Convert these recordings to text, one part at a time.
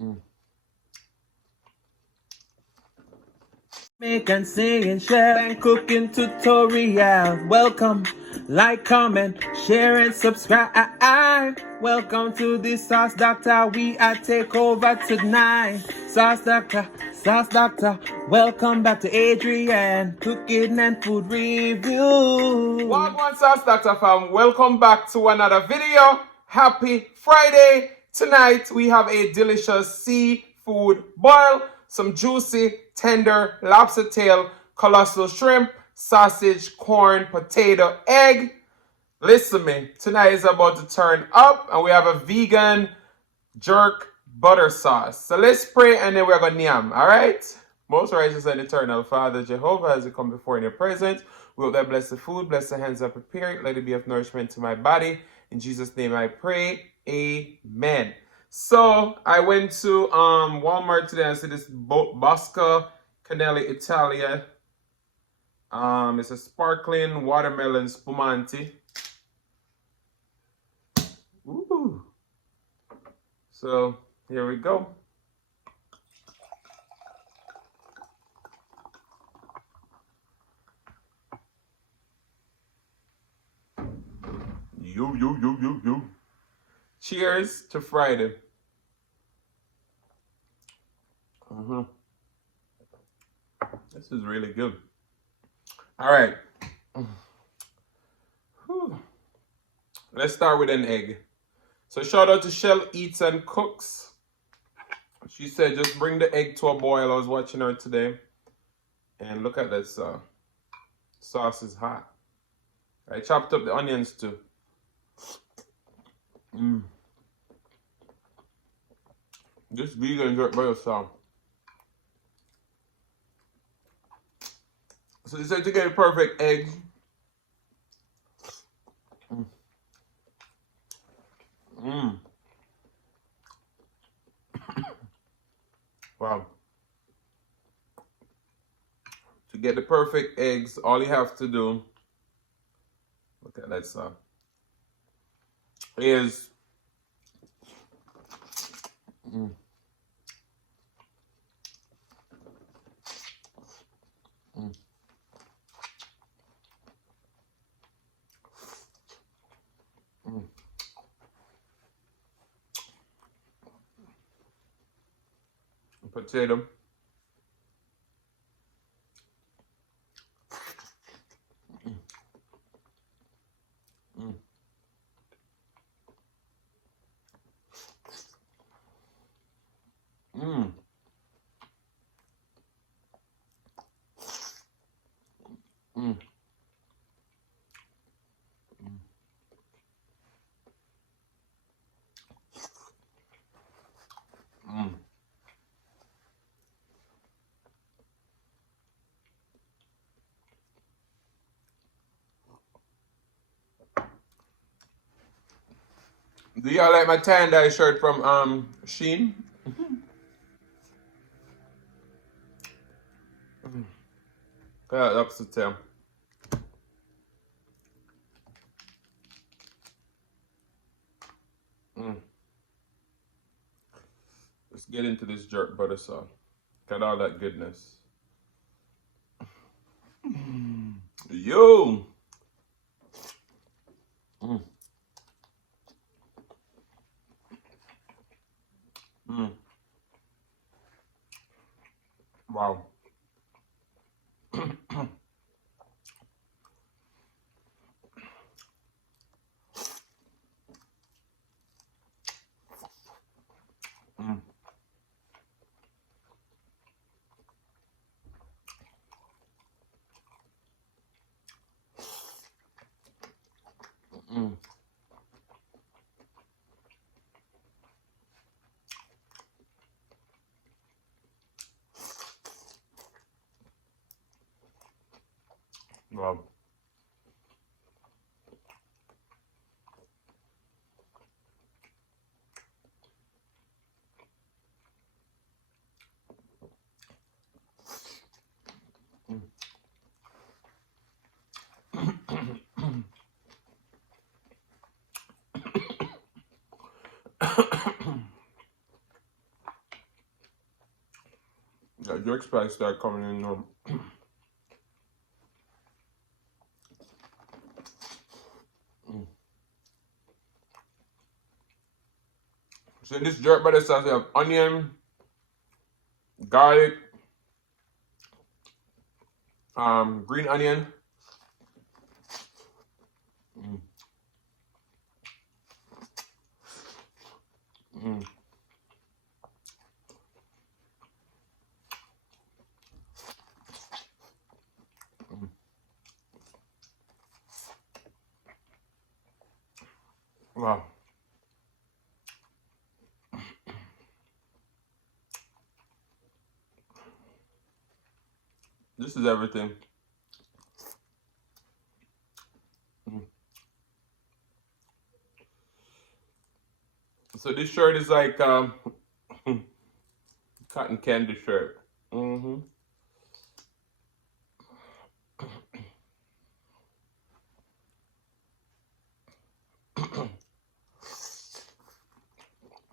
Mm. Make and sing and share and cooking tutorial. Welcome, like, comment, share and subscribe. Welcome to the Sauce Doctor. We are take over tonight. Sauce Doctor, Sauce Doctor. Welcome back to Adrian, cooking and food review. One Sauce Doctor fam. Welcome back to another video. Happy Friday. Tonight we have a delicious seafood boil. Some juicy, tender lobster tail, colossal shrimp, sausage, corn, potato, egg. Listen me, tonight is about to turn up and we have a vegan jerk butter sauce. So let's pray and then we're going to yam, alright? Most righteous and eternal Father Jehovah, as we come before in your presence, we hope that bless the food, bless the hands that prepare it, let it be of nourishment to my body. In Jesus' name I pray, amen. So I went to Walmart today and I see this Bosca Canelli Italia. It's a sparkling watermelon spumante. Ooh. So here we go. Yo. Cheers to Friday. This is really good. All right. Let's start with an egg. So shout out to Shell Eats and Cooks. She said just bring the egg to a boil. I was watching her today. And look at this. Sauce is hot. I chopped up the onions too. This vegan jerk butter sauce. So they said to get a perfect egg. Wow. To get the perfect eggs, all you have to do, look at that sauce, is potato, Do y'all like my tie-and-dye shirt from Sheen? That lobster tail. Let's get into this jerk butter sauce. Got all that goodness. Yo! Wow. Wow. That jerk spice start coming in now. So in this jerk butter sauce, we have onion, garlic, green onion, mm. Mm. Mm. Wow. This is everything. Mm. So this shirt is like cotton candy shirt. Mm-hmm.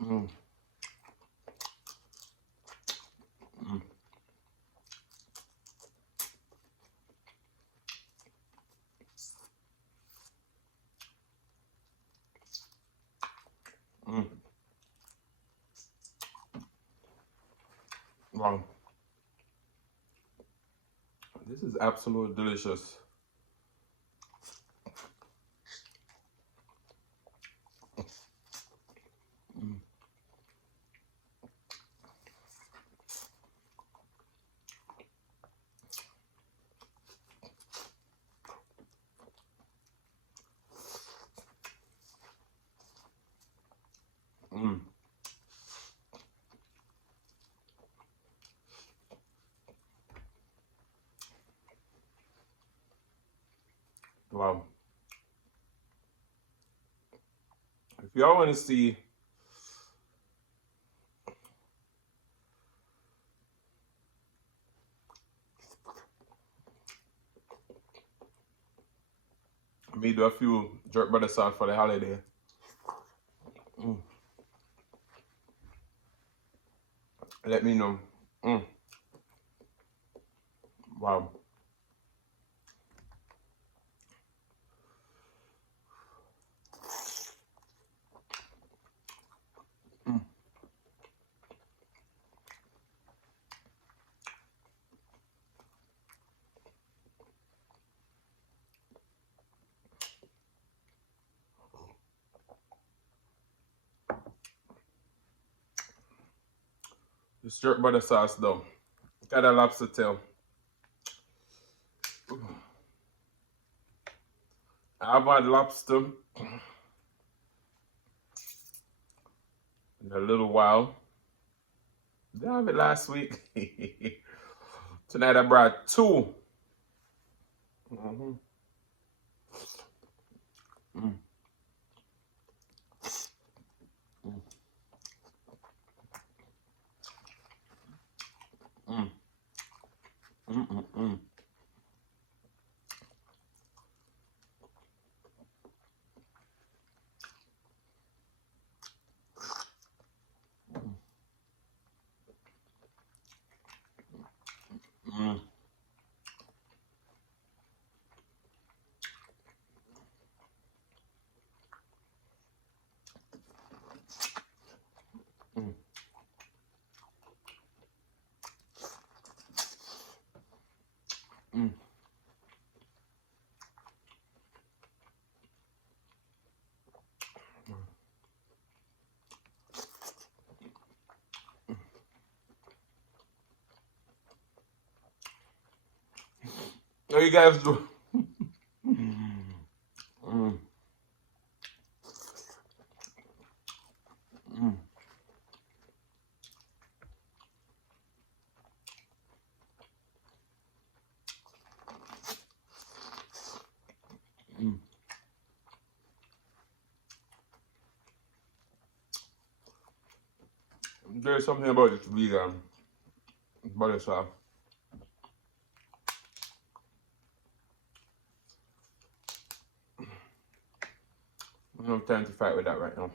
Mm. Mm. Mm. Wow. This is absolutely delicious. Mm. Mm. Wow. If y'all want to see me do a few jerk butter sauce for the holiday, mm, let me know. Mm. Wow. Mm. This jerk butter sauce though. Got a lobster tail. I've had lobster in a little while. Did I have it last week? Tonight I brought two. Mm-hmm. Mm. Mm. Mm. Mm. Mm. Mm. Mm. Mm. Mm. How you guys do? Mm. Mm. Mm. There's something about this vegan butter sauce. I don't have time to fight with that right now.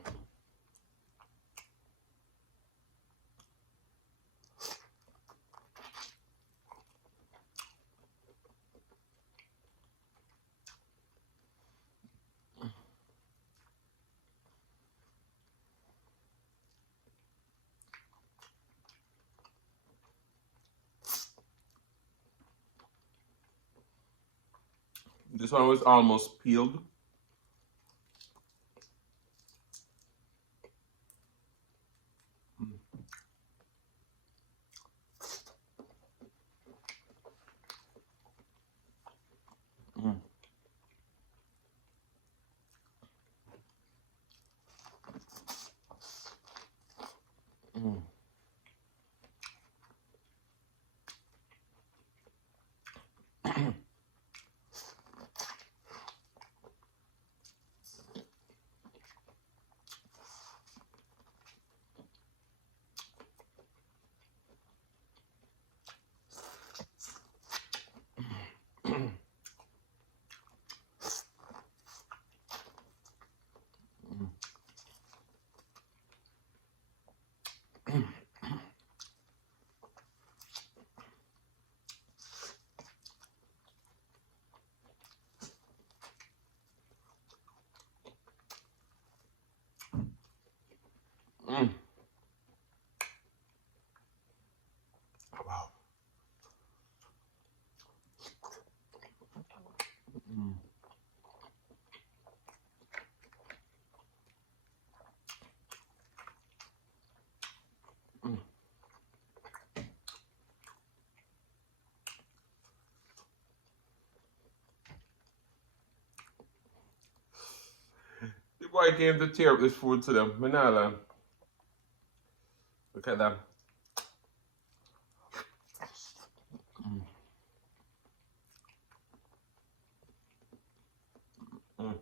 This one was almost peeled. Mm. Mm. Mm. Wow. Mm. Mm. The boy came to tear up this food to them. Manala. Look at that. Mm. Mm.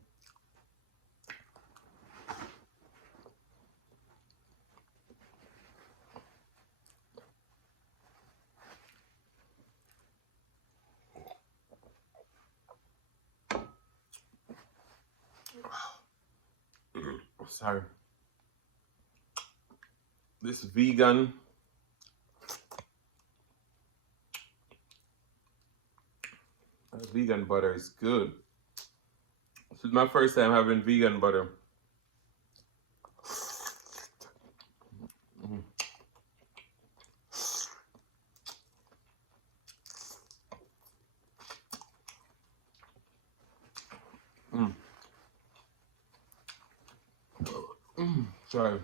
Sorry. This vegan butter is good. This is my first time having vegan butter. Mm. Mm. Mm. Sorry.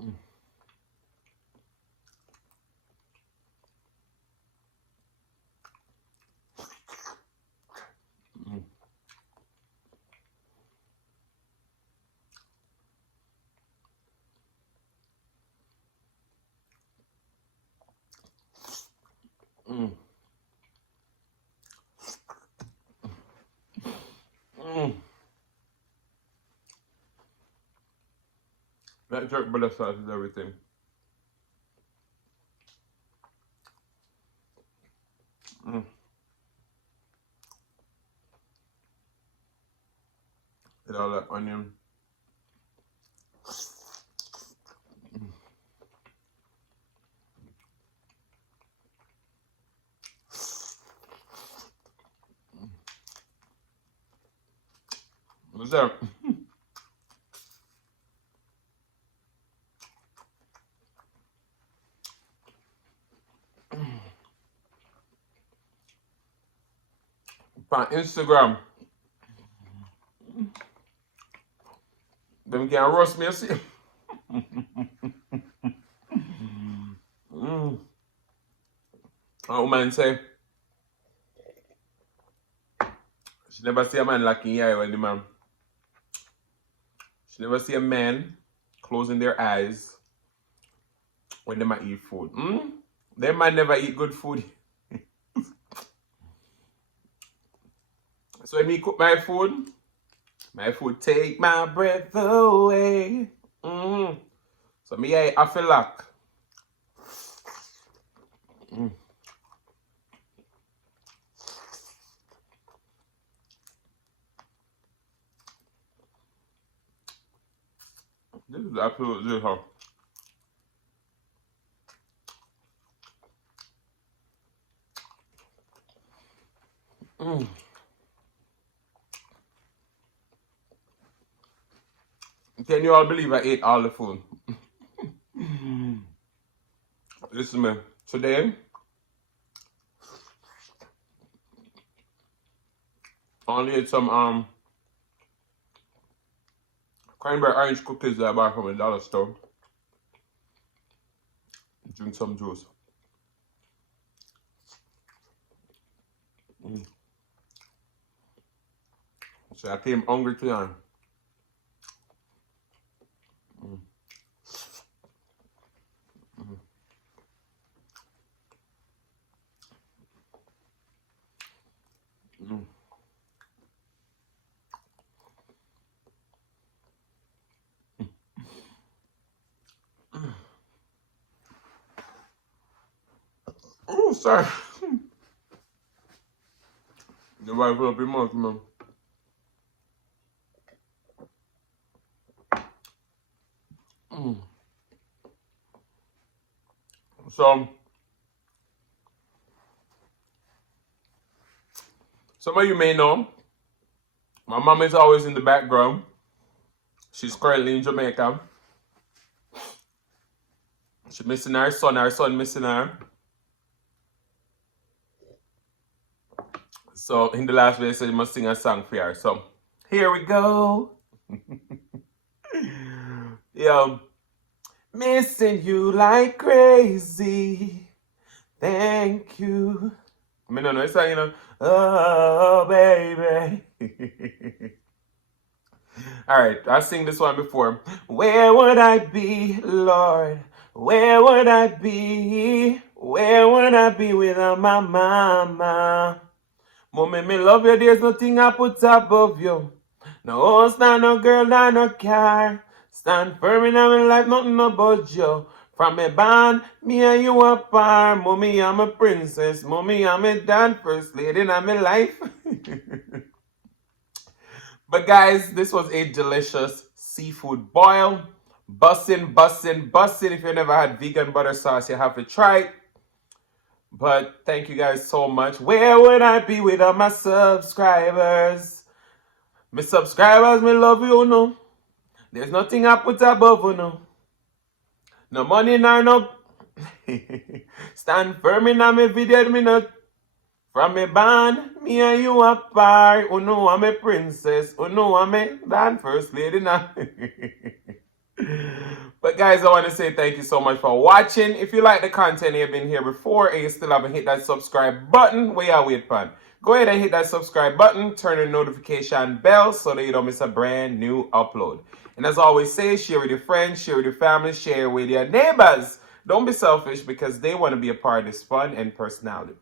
Mm. Mm. Mm. Mm. That jerk butter sauce is everything. Mm. With all that onion. What's that? On Instagram, them can roast me, you see. Mm. A woman say, she never see a man locking eye when the man. She never see a man closing their eyes when they might eat food. Them man never eat good food. So when me cook my food take my breath away. So me I feel like this is absolutely how. Can you all believe I ate all the food? Listen, man. Today, I only ate some cranberry orange cookies that I bought from the dollar store. Drink some juice. So I came hungry today. Oh, sorry. Nobody put up your mouth, man. So, some of you may know, my mom is always in the background. She's currently in Jamaica. She's missing her son missing her. So, in the last video, said you must sing a song for her. So, here we go. Yo, missing you like crazy. Thank you. I mean, no, it's like, you know, oh, baby. All right, I've seen this one before. Where would I be, Lord? Where would I be? Where would I be without my mama? Mommy, me love you, there's nothing I put above you. No horse, no girl, no car. Stand firm in my life, nothing about you. From me band, me and you apart. Mommy, I'm a princess. Mommy, I'm a dad, first lady in my life. But guys, this was a delicious seafood boil. Bussin'. If you never had vegan butter sauce, you have to try it. But thank you guys so much. Where would I be without my subscribers? My subscribers, me love you, no. There's nothing I put above you, no. No money, no. Stand firm in my video, me not. From me band, me and you apart. Oh no, I'm a princess. Oh no, I'm a dan first lady now. But guys, I want to say thank you so much for watching. If you like the content, you've been here before and you still haven't hit that subscribe button, where you wait for? Go ahead and hit that subscribe button, turn the notification bell so that you don't miss a brand new upload. And as I always say, share with your friends, share with your family, share with your neighbors. Don't be selfish because they want to be a part of this fun and personality.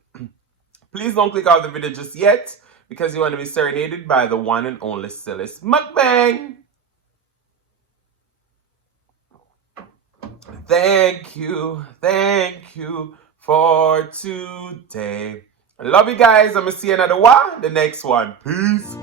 Please don't click out the video just yet because you want to be serenaded by the one and only Celeste Mukbang. Thank you for today. I love you guys. I'm going to see you another one, the next one. Peace.